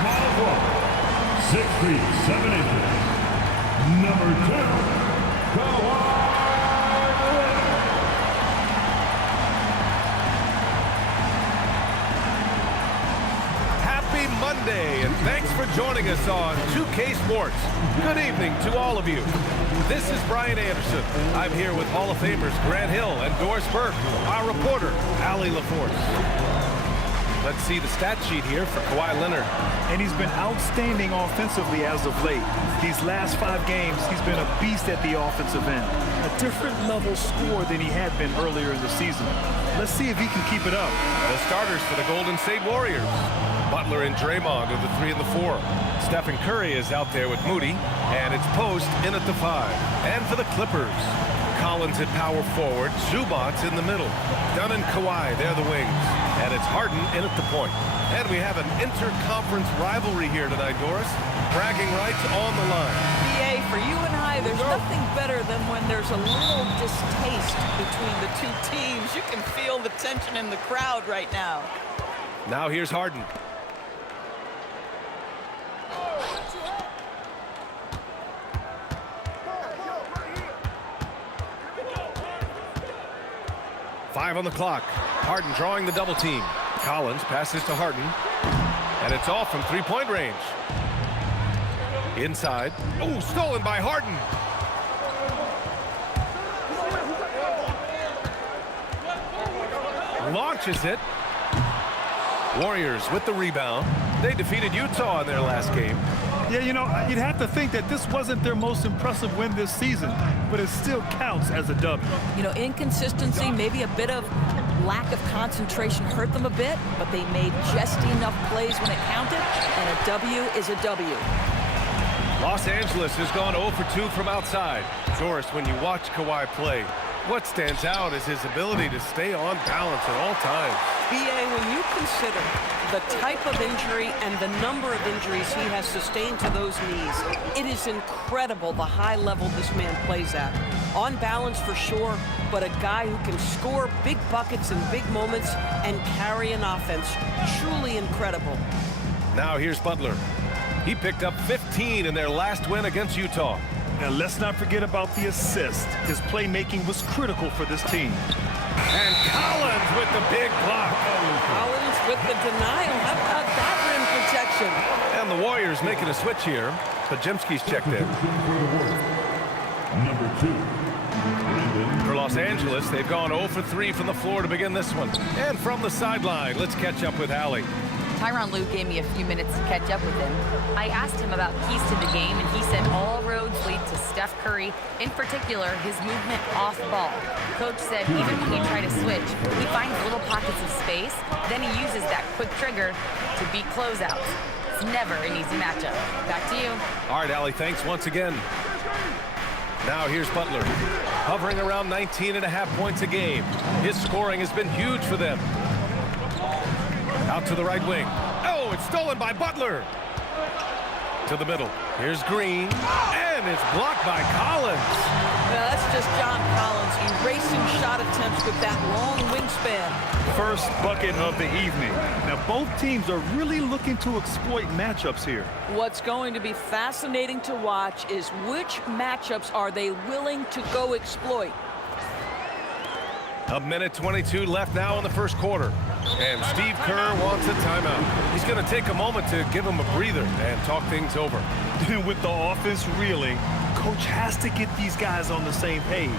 small forward, 6 feet 7 inches. Number 2, Kawhi Leonard. Happy Monday, and thanks for joining us on 2K Sports. Good evening to all of you. This is Brian Anderson. I'm here with Hall of Famers Grant Hill and Doris Burke, our reporter, Allie LaForce. Let's see the stat sheet here for Kawhi Leonard. And he's been outstanding offensively as of late. These last 5 games, he's been a beast at the offensive end. A different level score than he had been earlier in the season. Let's see if he can keep it up. The starters for the Golden State Warriors. Butler and Draymond are the 3 and the 4. Stephen Curry is out there with Moody, and it's Post in at the 5. And for the Clippers, Collins at power forward, Zubac's in the middle. Dunn and Kawhi, they're the wings. And it's Harden in at the point. And we have an interconference rivalry here tonight, Doris. Bragging rights on the line. BA, for you and I, there's nothing better than when there's a little distaste between the two teams. You can feel the tension in the crowd right now. Now here's Harden. Five on the clock. Harden drawing the double team. Collins passes to Harden. And it's off from three-point range. Inside. Oh, stolen by Harden. Launches it. Warriors with the rebound. They defeated Utah in their last game. Yeah, you know, you'd have to think that this wasn't their most impressive win this season, but it still counts as a W. You know, inconsistency, maybe a bit of lack of concentration hurt them a bit, but they made just enough plays when it counted, and a W is a W. Los Angeles has gone 0 for 2 from outside. Doris, when you watch Kawhi play, what stands out is his ability to stay on balance at all times. BA, when you consider the type of injury and the number of injuries he has sustained to those knees, it is incredible the high level this man plays at. On balance for sure, but a guy who can score big buckets in big moments and carry an offense. Truly incredible. Now here's Butler. He picked up 15 in their last win against Utah. And let's not forget about the assist. His playmaking was critical for this team. And Collins with the big block. Collins with the denial. How about that rim protection? And the Warriors making a switch here. Podziemski's checked in. Number 2, Brandon. For Los Angeles, they've gone 0 for 3 from the floor to begin this one. And from the sideline, let's catch up with Allie. Tyronn Lue gave me a few minutes to catch up with him. I asked him about keys to the game, and he said all roads lead to Steph Curry, in particular, his movement off ball. Coach said even when you try to switch, he finds little pockets of space, then he uses that quick trigger to beat closeouts. It's never an easy matchup. Back to you. All right, Allie, thanks once again. Now here's Butler, hovering around 19.5 points a game. His scoring has been huge for them. Out to the right wing. Oh, it's stolen by Butler. To the middle. Here's Green. And it's blocked by Collins. Now, that's just John Collins erasing shot attempts with that long wingspan. First bucket of the evening. Now, both teams are really looking to exploit matchups here. What's going to be fascinating to watch is which matchups are they willing to go exploit. A minute 22 left now in the first quarter. And Steve Kerr wants a timeout. He's going to take a moment to give him a breather and talk things over. With the offense reeling, coach has to get these guys on the same page.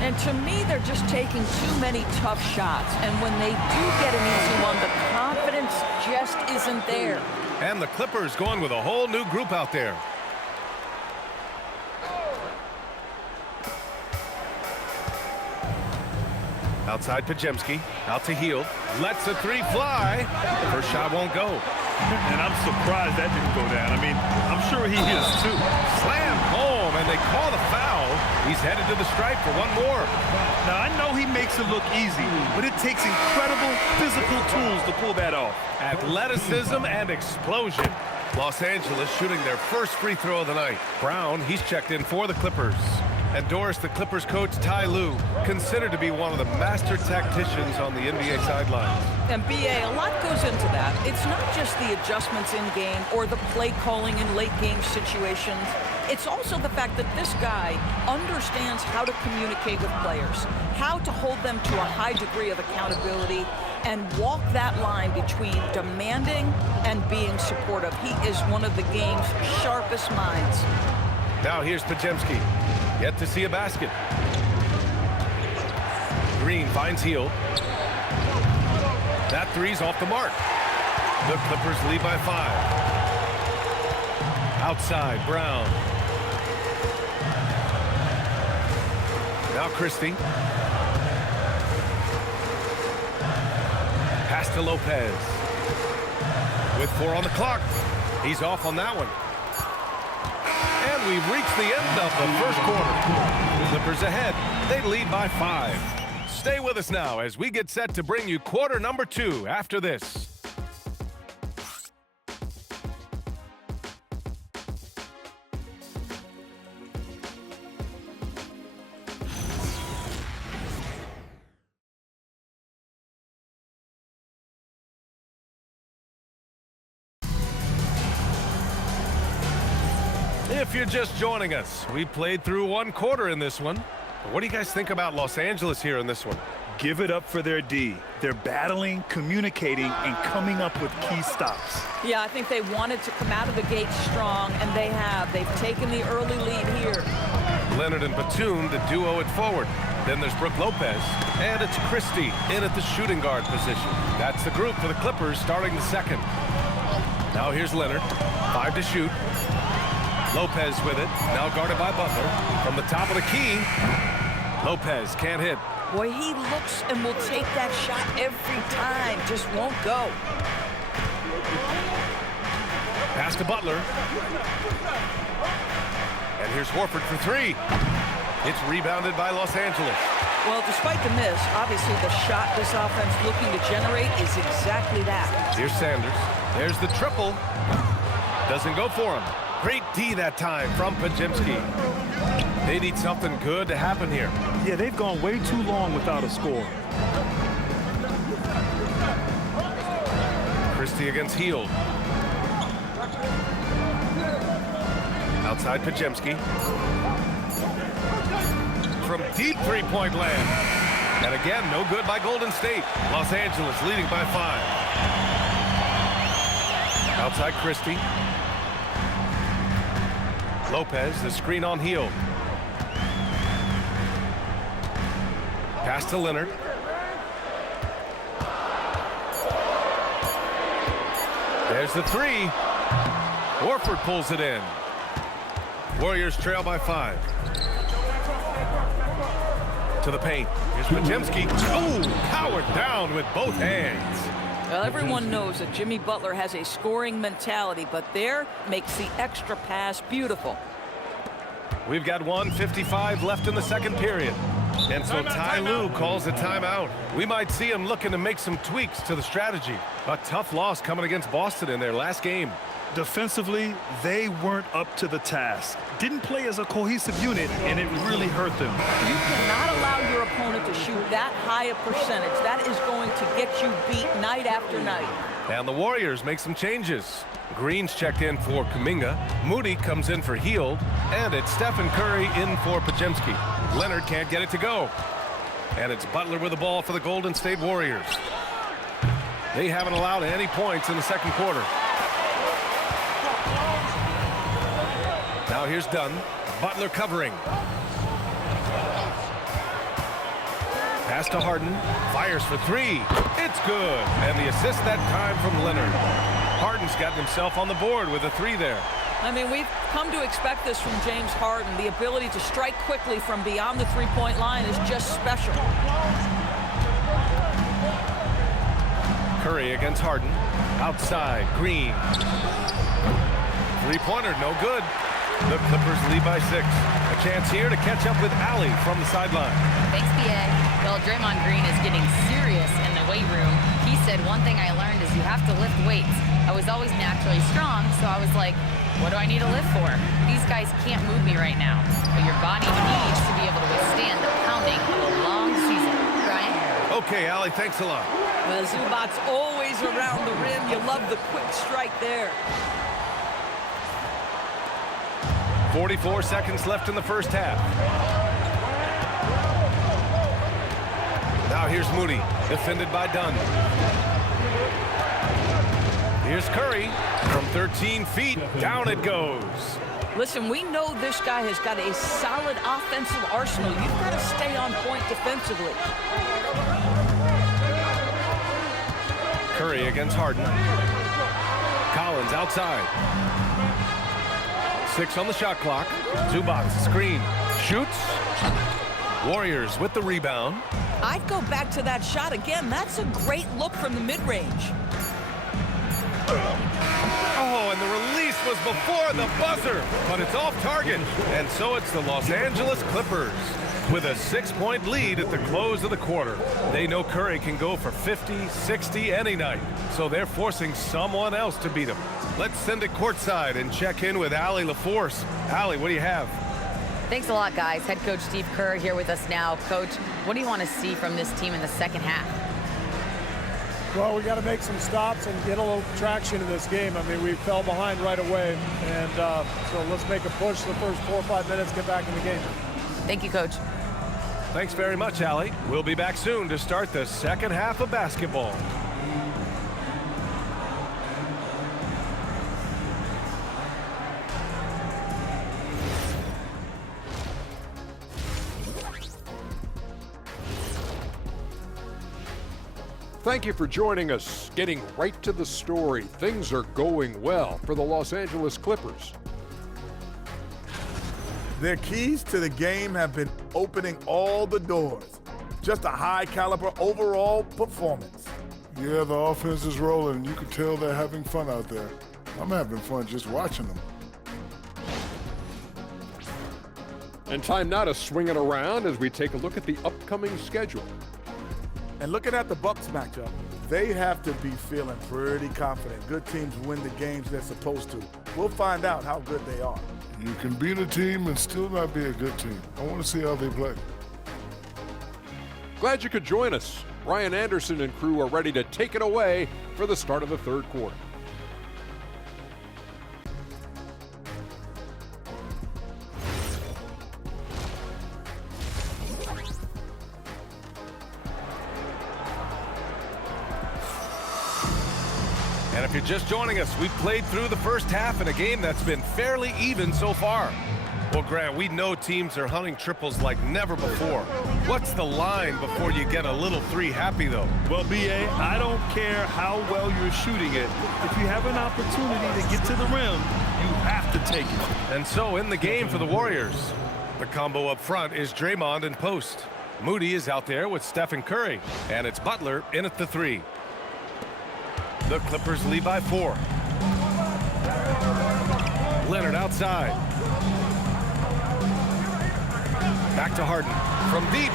And to me, they're just taking too many tough shots. And when they do get an easy one, the confidence just isn't there. And the Clippers going with a whole new group out there. Outside Podziemski, out to Hield, lets the 3 fly. The first shot won't go. And I'm surprised that didn't go down. I mean, I'm sure he is too. Slammed home, and they call the foul. He's headed to the stripe for one more. Now, I know he makes it look easy, but it takes incredible physical tools to pull that off. Athleticism and explosion. Los Angeles shooting their first free throw of the night. Brown, he's checked in for the Clippers. And Doris, the Clippers coach Ty Lue, considered to be one of the master tacticians on the NBA sidelines. And BA, a lot goes into that. It's not just the adjustments in game or the play calling in late game situations. It's also the fact that this guy understands how to communicate with players, how to hold them to a high degree of accountability, and walk that line between demanding and being supportive. He is one of the game's sharpest minds. Now here's Podziemski. Yet to see a basket. Green finds Hield. That three's off the mark. The Clippers lead by 5. Outside, Brown. Now Christie. Pass to Lopez. With 4 on the clock. He's off on that one. And we've reached the end of the first quarter. Clippers ahead. They lead by 5. Stay with us now as we get set to bring you quarter number 2 after this. If you're just joining us, we played through 1 quarter in this one. What do you guys think about Los Angeles here in this one? Give it up for their D. They're battling, communicating, and coming up with key stops. Yeah, I think they wanted to come out of the gate strong, and they have. They've taken the early lead here. Leonard and Batum, the duo at forward. Then there's Brook Lopez, and it's Christie in at the shooting guard position. That's the group for the Clippers starting the second. Now here's Leonard, 5 to shoot. Lopez with it, now guarded by Butler. From the top of the key, Lopez can't hit. Boy, he looks and will take that shot every time, just won't go. Pass to Butler. And here's Horford for 3. It's rebounded by Los Angeles. Well, despite the miss, obviously the shot this offense looking to generate is exactly that. Here's Sanders. There's the triple. Doesn't go for him. Great D that time from Podziemski. They need something good to happen here. Yeah, they've gone way too long without a score. Christie against Hield. Outside Podziemski. From deep three-point land. And again, no good by Golden State. Los Angeles leading by 5. Outside Christie. Lopez, the screen on Hield. Pass to Leonard. There's the 3. Horford pulls it in. Warriors trail by 5. To the paint. Here's Podziemski. Oh, powered down with both hands. Well, everyone knows that Jimmy Butler has a scoring mentality, but there makes the extra pass beautiful. We've got 1:55 left in the second period. And so Ty Lue calls a timeout. We might see him looking to make some tweaks to the strategy. A tough loss coming against Boston in their last game. Defensively, they weren't up to the task. Didn't play as a cohesive unit, and it really hurt them. You cannot allow your opponent to shoot that high a percentage. That is going to get you beat night after night. And the Warriors make some changes. Green's checked in for Kuminga. Moody comes in for Hield. And it's Stephen Curry in for Podziemski. Leonard can't get it to go. And it's Butler with the ball for the Golden State Warriors. They haven't allowed any points in the second quarter. Now here's Dunn. Butler covering. Pass to Harden. Fires for 3. It's good. And the assist that time from Leonard. Harden's gotten himself on the board with a 3 there. I mean, we've come to expect this from James Harden. The ability to strike quickly from beyond the three-point line is just special. Curry against Harden. Outside, Green. Three-pointer, no good. The Clippers lead by 6. A chance here to catch up with Allie from the sideline. Thanks, BA. Well, Draymond Green is getting serious in the weight room. He said, one thing I learned is you have to lift weights. I was always naturally strong, so I was like, what do I need to lift for? These guys can't move me right now, but your body needs to be able to withstand the pounding of a long season. Brian? Okay, Allie, thanks a lot. Well, Zubac's always around the rim. You love the quick strike there. 44 seconds left in the first half. Now here's Moody, defended by Dunn. Here's Curry from 13 feet. Down it goes. Listen, we know this guy has got a solid offensive arsenal. You've got to stay on point defensively. Curry against Harden. Collins outside. 6 on the shot clock. Zubac screen. Shoots. Warriors with the rebound. I'd go back to that shot again. That's a great look from the mid-range. Oh, and the release was before the buzzer, but it's off target. And so it's the Los Angeles Clippers with a 6-point lead at the close of the quarter. They know Curry can go for 50, 60 any night, so they're forcing someone else to beat him. Let's send it courtside and check in with Allie LaForce. Allie, what do you have? Thanks a lot, guys. Head coach Steve Kerr here with us now. Coach, what do you want to see from this team in the second half? Well, we got to make some stops and get a little traction in this game. I mean, we fell behind right away, and so let's make a push the first 4 or 5 minutes, get back in the game. Thank you, Coach. Thanks very much, Allie. We'll be back soon to start the second half of basketball. Thank you for joining us. Getting right to the story, things are going well for the Los Angeles Clippers. Their keys to the game have been opening all the doors. Just a high-caliber overall performance. Yeah, the offense is rolling. You can tell they're having fun out there. I'm having fun just watching them. And time now to swing it around as we take a look at the upcoming schedule. And looking at the Bucks matchup, they have to be feeling pretty confident. Good teams win the games they're supposed to. We'll find out how good they are. You can beat a team and still not be a good team. I want to see how they play. Glad you could join us. Brian Anderson and crew are ready to take it away for the start of the third quarter. And if you're just joining us, we've played through the first half in a game that's been fairly even so far. Well, Grant, we know teams are hunting triples like never before. What's the line before you get a little three happy, though? Well, B.A., I don't care how well you're shooting it. If you have an opportunity to get to the rim, you have to take it. And so in the game for the Warriors, the combo up front is Draymond and post. Moody is out there with Stephen Curry, and it's Butler in at the 3. The Clippers lead by 4. Leonard outside. Back to Harden from deep.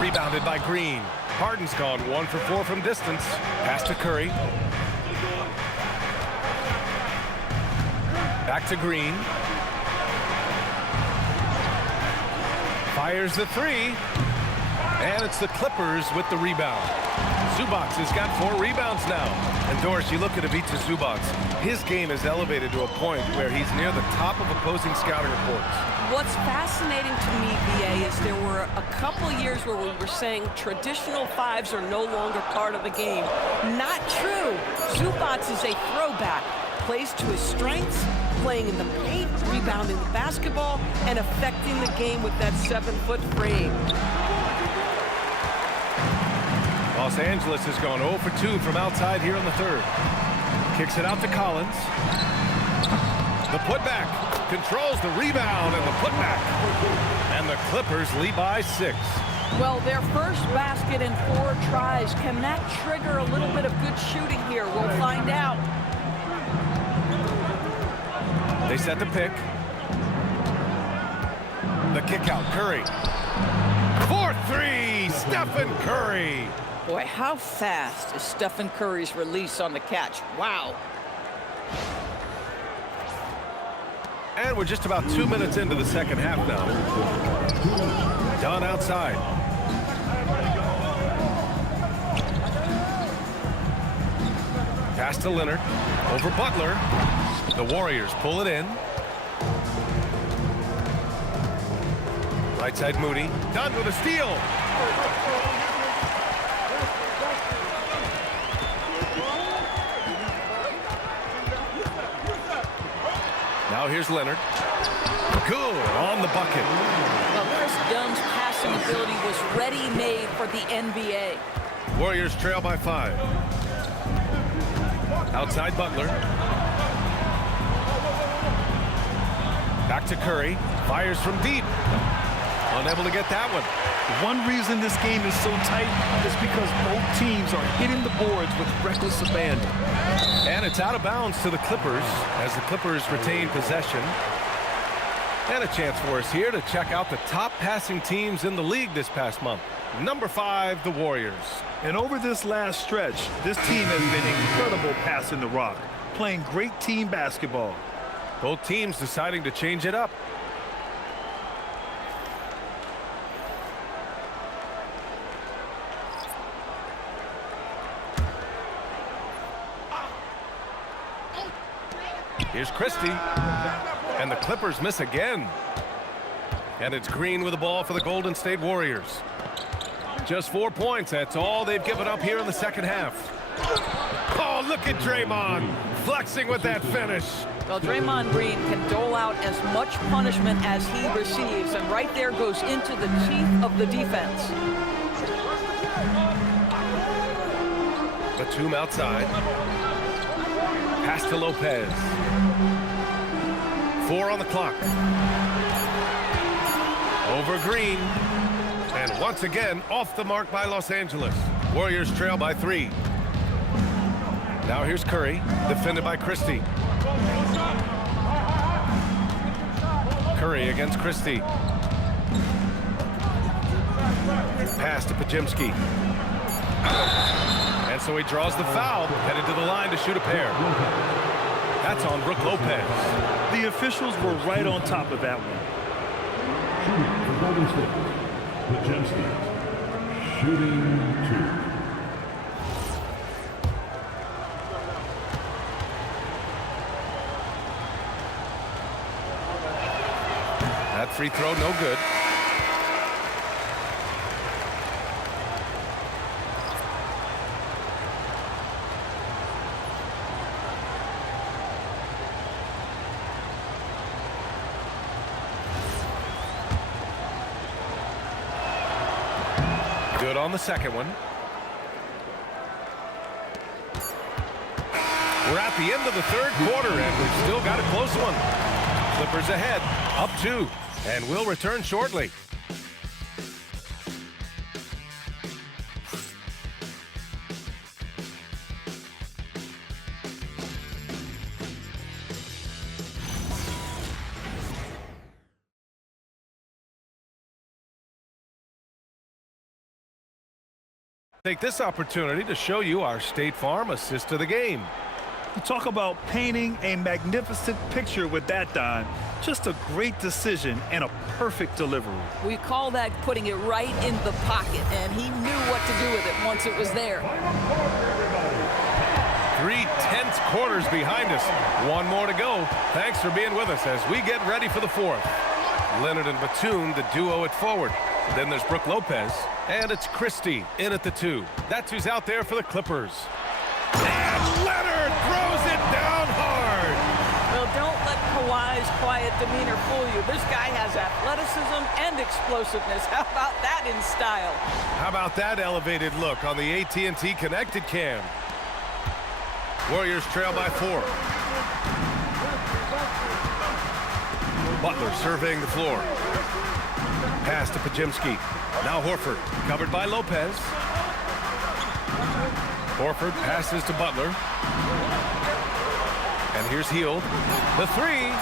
Rebounded by Green. Harden's gone 1 for 4 from distance. Pass to Curry. Back to Green. Fires the 3. And it's the Clippers with the rebound. Zubac has got 4 rebounds now. And Doris, you look at Ivica Zubac. His game is elevated to a point where he's near the top of opposing scouting reports. What's fascinating to me, BA, is there were a couple years where we were saying traditional 5s are no longer part of the game. Not true. Zubac is a throwback. Plays to his strengths, playing in the paint, rebounding the basketball, and affecting the game with that 7-foot frame. Los Angeles has gone 0 for 2 from outside here in the third. Kicks it out to Collins. The putback. Controls the rebound and the putback. And the Clippers lead by 6. Well, their first basket in 4 tries. Can that trigger a little bit of good shooting here? We'll find out. They set the pick. The kick out. Curry. 4-3. Stephen Curry. Boy, how fast is Stephen Curry's release on the catch? Wow. And we're just about 2 minutes into the second half now. Dunn outside. Pass to Leonard. Over Butler. The Warriors pull it in. Right side Moody. Dunn with a steal. Now here's Leonard. Good on the bucket. Well, Chris Dunn's passing ability was ready-made for the NBA. Warriors trail by 5. Outside Butler. Back to Curry. Fires from deep. Unable to get that one. One reason this game is so tight is because both teams are hitting the boards with reckless abandon. And it's out of bounds to the Clippers as the Clippers retain possession. And a chance for us here to check out the top passing teams in the league this past month. Number 5, the Warriors. And over this last stretch, this team has been incredible passing the rock, playing great team basketball. Both teams deciding to change it up. Here's Christie. And the Clippers miss again. And it's Green with the ball for the Golden State Warriors. Just 4 points. That's all they've given up here in the second half. Oh, look at Draymond flexing with that finish. Well, Draymond Green can dole out as much punishment as he receives, and right there goes into the teeth of the defense. Batum outside. Pass to Lopez. 4 on the clock. Over Green. And once again, off the mark by Los Angeles. Warriors trail by 3. Now here's Curry, defended by Christie. Curry against Christie. Pass to Podziemski. And so he draws the foul, headed to the line to shoot a pair. That's on Brook Lopez. The officials were right on top of that one. Shooting for Golden State. Podziemski. Shooting 2. That free throw, no good. Good on the second one. We're at the end of the third quarter, and we've still got a close one. Clippers ahead, up 2, and we'll return shortly. Take this opportunity to show you our State Farm assist of the game. You talk about painting a magnificent picture with that, Don. Just a great decision and a perfect delivery. We call that putting it right in the pocket, and he knew what to do with it once it was there. 3 tense quarters behind us. 1 more to go. Thanks for being with us as we get ready for the 4th. Leonard and Batum, the duo at forward. Then there's Brook Lopez, and it's Christie in at the 2. That's who's out there for the Clippers. And Leonard throws it down hard. Well, don't let Kawhi's quiet demeanor fool you. This guy has athleticism and explosiveness. How about that in style? How about that elevated look on the AT&T Connected Cam? Warriors trail by 4. Butler surveying the floor. Pass to Podziemski. Now Horford, covered by Lopez. Horford passes to Butler. And here's Hield. The 3.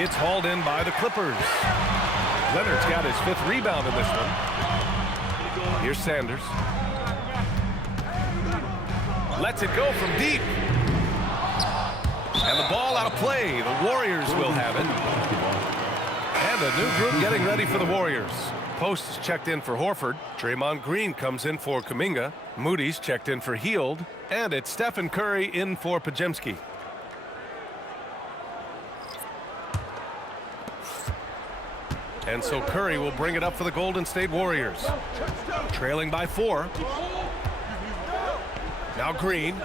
It's hauled in by the Clippers. Leonard's got his 5th rebound in this one. Here's Sanders. Lets it go from deep. And the ball out of play. The Warriors will have it. And a new group getting ready for the Warriors. Post is checked in for Horford. Draymond Green comes in for Kuminga. Moody's checked in for Hield. And it's Stephen Curry in for Podziemski. And so Curry will bring it up for the Golden State Warriors. Trailing by 4. Now Green.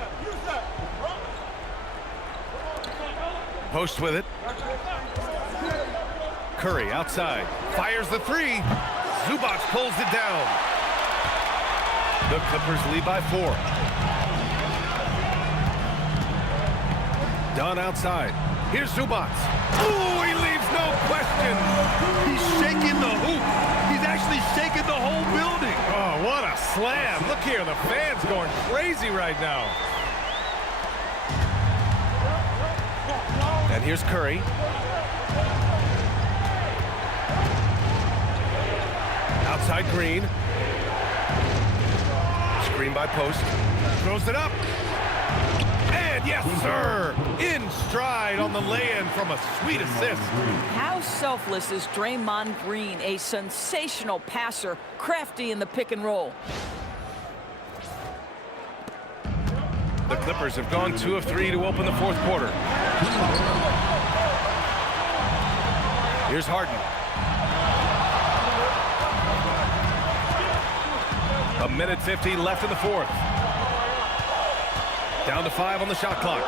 Post with it. Curry outside. Fires the 3. Zubac pulls it down. The Clippers lead by 4. Dunn outside. Here's Zubac. Ooh, he leaves no question. He's shaking the hoop. He's actually shaking the whole building. Oh, what a slam. Look here, the fans going crazy right now. And here's Curry. Outside Green. Screen by Post. Throws it up. And yes, sir. In stride on the lay-in from a sweet assist. How selfless is Draymond Green, a sensational passer, crafty in the pick and roll. The Clippers have gone 2 of 3 to open the 4th quarter. Here's Harden. A minute 50 left in the 4th. Down to 5 on the shot clock.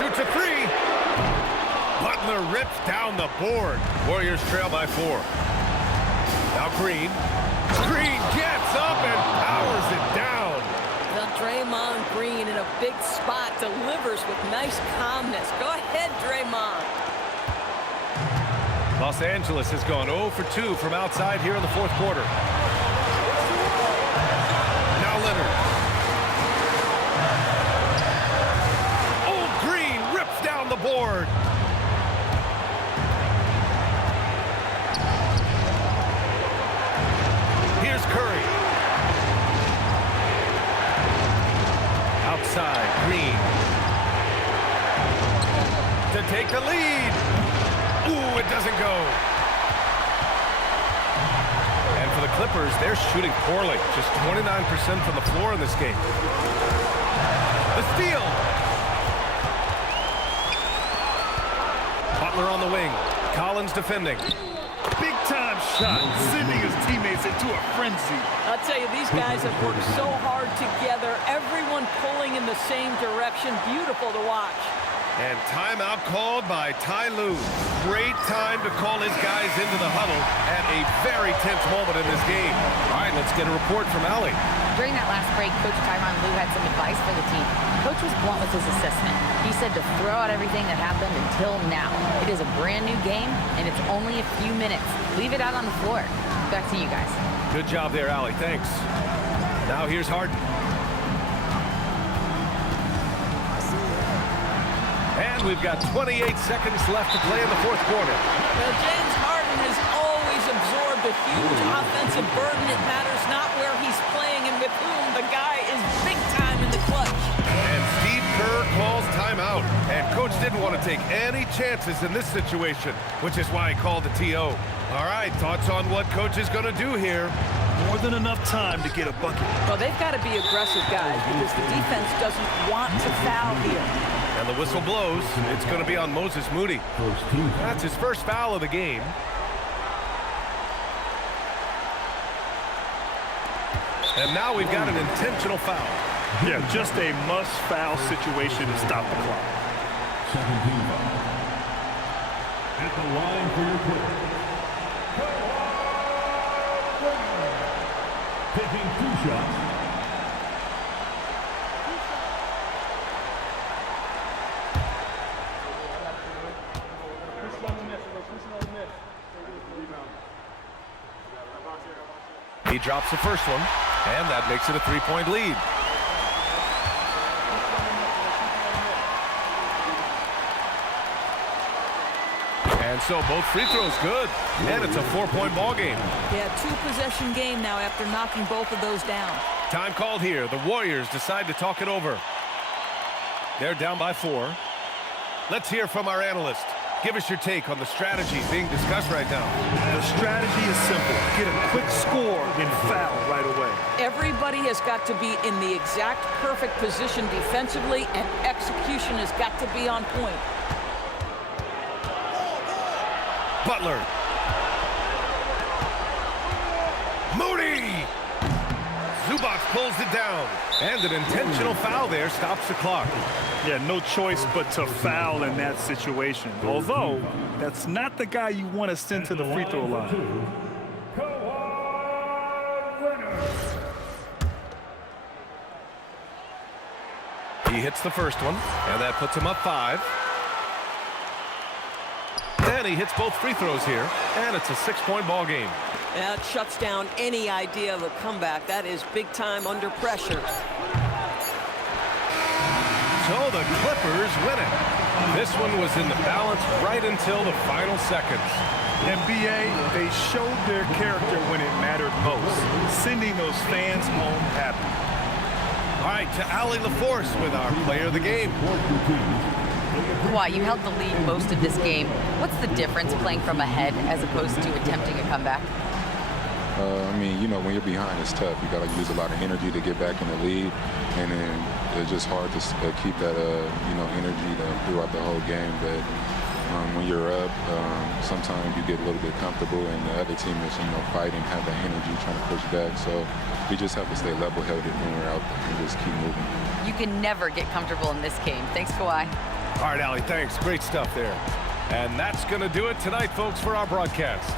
Shoots a 3. Butler rips down the board. Warriors trail by 4. Now Green. Green gets up and powers it down. The Draymond Green in a big spot delivers with nice calmness. Go ahead, Draymond. Los Angeles has gone 0 for 2 from outside here in the 4th quarter. Now Leonard. Oh, Green rips down the board. Here's Curry. Outside, Green. To take the lead. Ooh, it doesn't go. And for the Clippers, they're shooting poorly. Just 29% from the floor in this game. The steal. Butler on the wing. Collins defending. Big-time shot, sending his teammates into a frenzy. I'll tell you, these guys have worked so hard together. Everyone pulling in the same direction. Beautiful to watch. And timeout called by Ty Lue. Great time to call his guys into the huddle at a very tense moment in this game. All right, let's get a report from Allie. During that last break, Coach Tyronn Lue had some advice for the team. Coach was blunt with his assessment. He said to throw out everything that happened until now. It is a brand new game, and it's only a few minutes. Leave it out on the floor. Back to you guys. Good job there, Allie. Thanks. Now here's Harden. And we've got 28 seconds left to play in the 4th quarter. Well, James Harden has always absorbed a huge offensive burden. It matters not where he's playing and with whom. The guy is big time in the clutch. And Steve Kerr calls timeout. And Coach didn't want to take any chances in this situation, which is why he called the TO. All right, thoughts on what Coach is going to do here? More than enough time to get a bucket. Well, they've got to be aggressive, guys, because the defense doesn't want to foul here. And the whistle blows. It's going to be on Moses Moody. That's his first foul of the game. And now we've got an intentional foul. Yeah, just a must-foul situation to stop the clock. 17 foul. At the line for your quarter. Taking 2 shots. He drops the first one, and that makes it a 3-point lead. And so both free throws good, and it's a 4-point ball game. Yeah, 2-possession game now after knocking both of those down. Time called here. The Warriors decide to talk it over. They're down by 4. Let's hear from our analyst. Give us your take on the strategies being discussed right now. The strategy is simple. Get a quick score and foul right away. Everybody has got to be in the exact perfect position defensively, and execution has got to be on point. Butler. Moody! Zubac pulls it down. And an intentional foul there stops the clock. Yeah, no choice but to foul in that situation. Although, that's not the guy you want to send to the free throw line. He hits the first one, and that puts him up 5. Then he hits both free throws here, and it's a 6-point ball game. That shuts down any idea of a comeback. That is big time under pressure. So the Clippers win it. This one was in the balance right until the final seconds. And BA, they showed their character when it mattered most, sending those fans home happy. All right, to Allie LaForce with our player of the game. Kawhi, you held the lead most of this game. What's the difference playing from ahead as opposed to attempting a comeback? I mean, you know, when you're behind, it's tough. You got to use a lot of energy to get back in the lead, and then it's just hard to keep that, you know, energy throughout the whole game. But when you're up, sometimes you get a little bit comfortable, and the other team is, you know, fighting, have that energy, trying to push back. So we just have to stay level-headed when we're out there and just keep moving. You can never get comfortable in this game. Thanks, Kawhi. All right, Allie, thanks. Great stuff there. And that's going to do it tonight, folks, for our broadcast.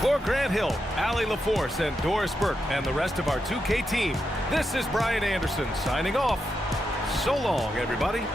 For Grant Hill, Allie LaForce, and Doris Burke, and the rest of our 2K team, this is Brian Anderson signing off. So long, everybody.